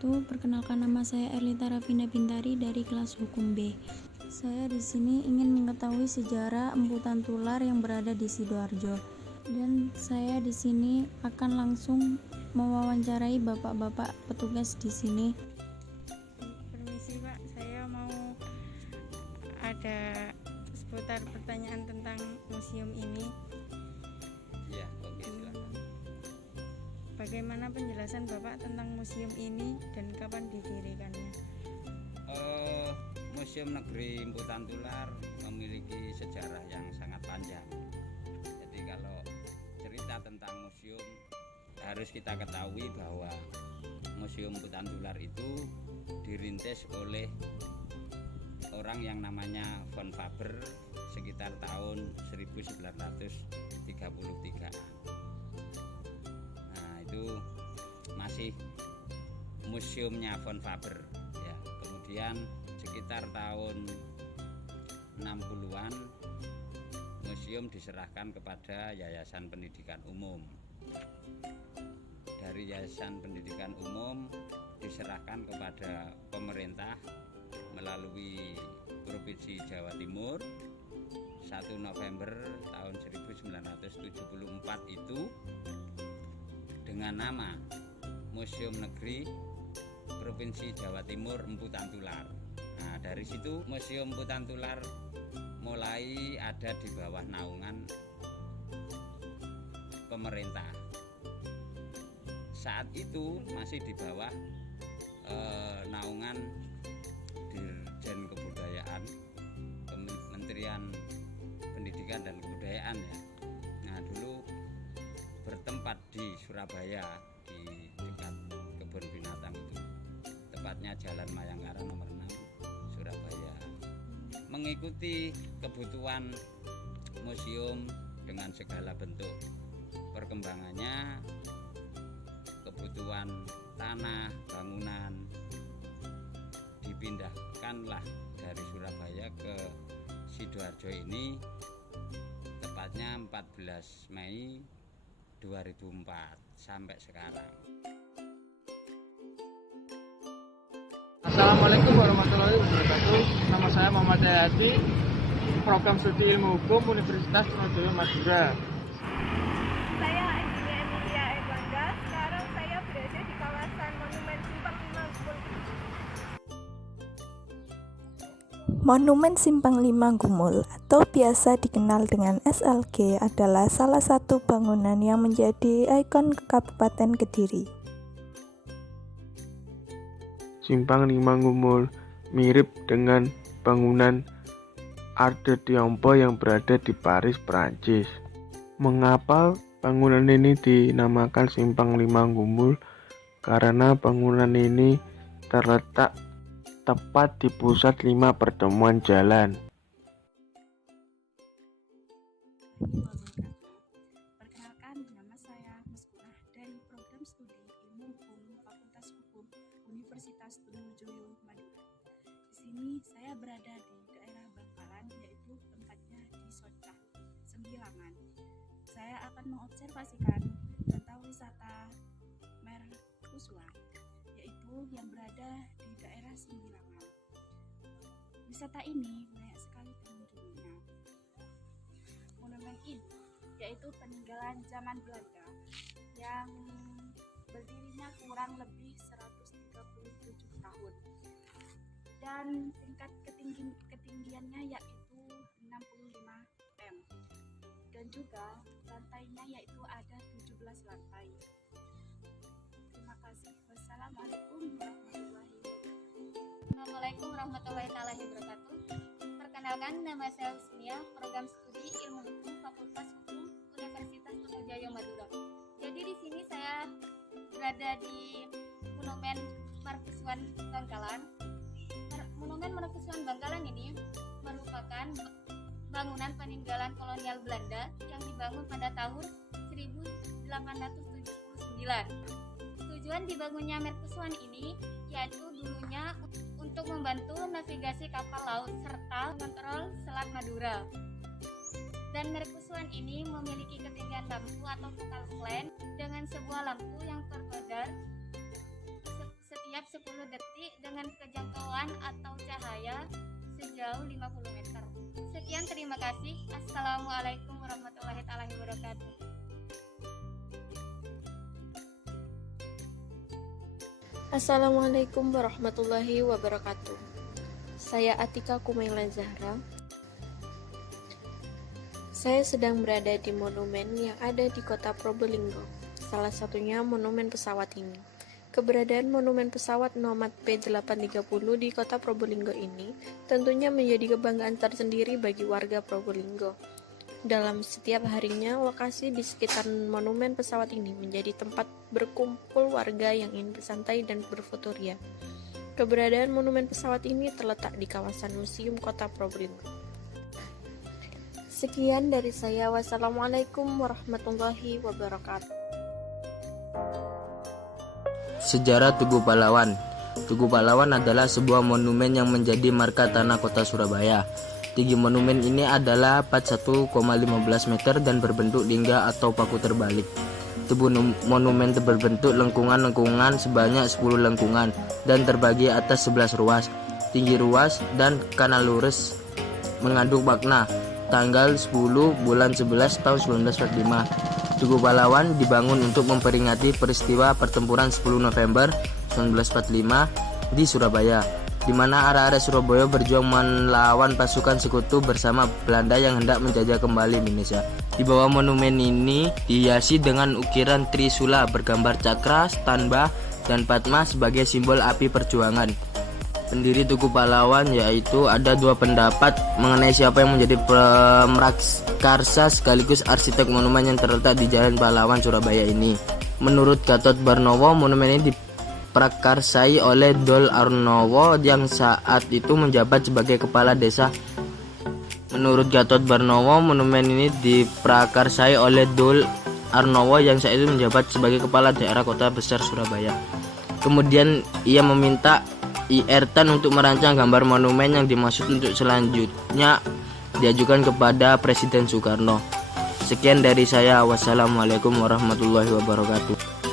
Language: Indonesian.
wabarakatuh. Perkenalkan, nama saya Erlita Rafina Bintari dari kelas Hukum B. Saya di sini ingin mengetahui sejarah emputan tular yang berada di Sidoarjo. Dan saya di sini akan langsung mewawancarai bapak-bapak petugas di sini. Permisi Pak, saya mau ada seputar pertanyaan tentang museum ini. Iya, oke, silakan. Bagaimana penjelasan Bapak tentang museum ini dan kapan didirikannya? Museum Negeri Emputan Tular memiliki sejarah yang sangat panjang. Jadi kalau cerita tentang museum, harus kita ketahui bahwa Museum Emputan Tular itu dirintis oleh orang yang namanya Von Faber sekitar tahun 1933. Nah, itu masih museumnya Von Faber ya. Kemudian sekitar tahun 60-an museum diserahkan kepada Yayasan Pendidikan Umum. Dari Yayasan Pendidikan Umum diserahkan kepada pemerintah melalui Provinsi Jawa Timur 1 November tahun 1974 itu dengan nama Museum Negeri Provinsi Jawa Timur Emputan Tular. Nah, dari situ Museum Emputan Tular mulai ada di bawah naungan pemerintah. Saat itu masih di bawah naungan Dirjen Kebudayaan, Kementerian Pendidikan dan Kebudayaan ya. Nah, dulu bertempat di Surabaya di dekat kebun binatang itu, tepatnya Jalan Mayangkara nomor 6 Surabaya. Mengikuti kebutuhan museum dengan segala bentuk perkembangannya, kebutuhan tanah, bangunan, dipindahkanlah dari Surabaya ke Sidoarjo ini tepatnya 14 Mei 2004 sampai sekarang. Assalamualaikum warahmatullahi wabarakatuh. Nama saya Muhammad Hayati, Program Studi Ilmu Hukum Universitas Trunojoyo Madura. Saya Andini Emilia Erlangga. Sekarang saya berada di kawasan Monumen Simpang 5 Gumul. Monumen Simpang 5 Gumul atau biasa dikenal dengan SLG adalah salah satu bangunan yang menjadi ikon Kabupaten Kediri. Simpang 5 Gumul mirip dengan bangunan Arc de Triomphe yang berada di Paris, Prancis. Mengapa bangunan ini dinamakan Simpang 5 Gumul? Karena bangunan ini terletak tepat di pusat 5 pertemuan jalan. Perkenalkan, nama saya Muskunah dari Program Studi Ilmu Hukum Fakultas Hukum Universitas Trunojoyo Madura. Di sini saya berada di daerah Bangkalan, yaitu tempatnya di Socah, Sembilangan. Saya akan mengobservasikan tentang wisata mercusuar, yaitu yang berada di daerah Sembilangan. Wisata ini banyak sekali pengunjungnya. Monumen ini yaitu peninggalan zaman Belanda yang berdirinya kurang lebih 137 tahun dan tingkat ketinggiannya yaitu 65 m dan juga lantainya yaitu ada 17 lantai. Terima kasih. Wassalamualaikum warahmatullahi wabarakatuh. Assalamualaikum warahmatullahi wabarakatuh. Perkenalkan, nama saya Husnia, Program Studi Ilmu Hukum Fakultas Hukum Universitas Trunojoyo Madura. Jadi di sini saya berada di Monumen Mercusuar Bangkalan. Monumen Mercusuar Bangkalan ini merupakan bangunan peninggalan kolonial Belanda yang dibangun pada tahun 1879. Tujuan dibangunnya mercusuar ini yaitu dulunya untuk membantu navigasi kapal laut serta mengontrol Selat Madura. Dan mercusuar ini memiliki ketinggian lampu atau focal length dengan sebuah lampu yang terkodar setiap 10 detik dengan kejangkauan atau cahaya sejauh 50 meter. Sekian, terima kasih. Assalamualaikum warahmatullahi wabarakatuh. Assalamualaikum warahmatullahi wabarakatuh. Saya Atika Kumaila Zahra. Saya sedang berada di monumen yang ada di kota Probolinggo. Salah satunya monumen pesawat ini. Keberadaan monumen pesawat Nomad P830 di kota Probolinggo ini tentunya menjadi kebanggaan tersendiri bagi warga Probolinggo. Dalam setiap harinya, lokasi di sekitar monumen pesawat ini menjadi tempat berkumpul warga yang ingin bersantai dan berfotoria. Keberadaan monumen pesawat ini terletak di kawasan Museum Kota Probolinggo. Sekian dari saya. Wassalamualaikum warahmatullahi wabarakatuh. Sejarah Tugu Pahlawan. Tugu Pahlawan adalah sebuah monumen yang menjadi marka tanah kota Surabaya. Tinggi monumen ini adalah 41,15 meter dan berbentuk lingga atau paku terbalik. Tubuh monumen berbentuk lengkungan-lengkungan sebanyak 10 lengkungan dan terbagi atas 11 ruas. Tinggi ruas dan kanal lurus mengandung makna. Tanggal 10 bulan 11 tahun 1945. Tugu Pahlawan dibangun untuk memperingati peristiwa pertempuran 10 November 1945 di Surabaya, di mana arah-arah Surabaya berjuang melawan pasukan sekutu bersama Belanda yang hendak menjajah kembali Indonesia. Di bawah monumen ini dihiasi dengan ukiran trisula bergambar cakra, stanba, dan padma sebagai simbol api perjuangan. Pendiri Tugu Pahlawan yaitu ada dua pendapat mengenai siapa yang menjadi pemrakarsa sekaligus arsitek monumen yang terletak di Jalan Pahlawan Surabaya ini. Menurut Gatot Barnowo, monumen ini diprakarsai oleh Dol Arnowo yang saat itu menjabat sebagai kepala desa. Menurut Gatot Barnowo, monumen ini diprakarsai oleh Dol Arnowo yang saat itu menjabat sebagai kepala daerah Kota Besar Surabaya. Kemudian ia meminta IR Tan untuk merancang gambar monumen yang dimaksud untuk selanjutnya diajukan kepada Presiden Soekarno. Sekian dari saya. Wassalamualaikum warahmatullahi wabarakatuh.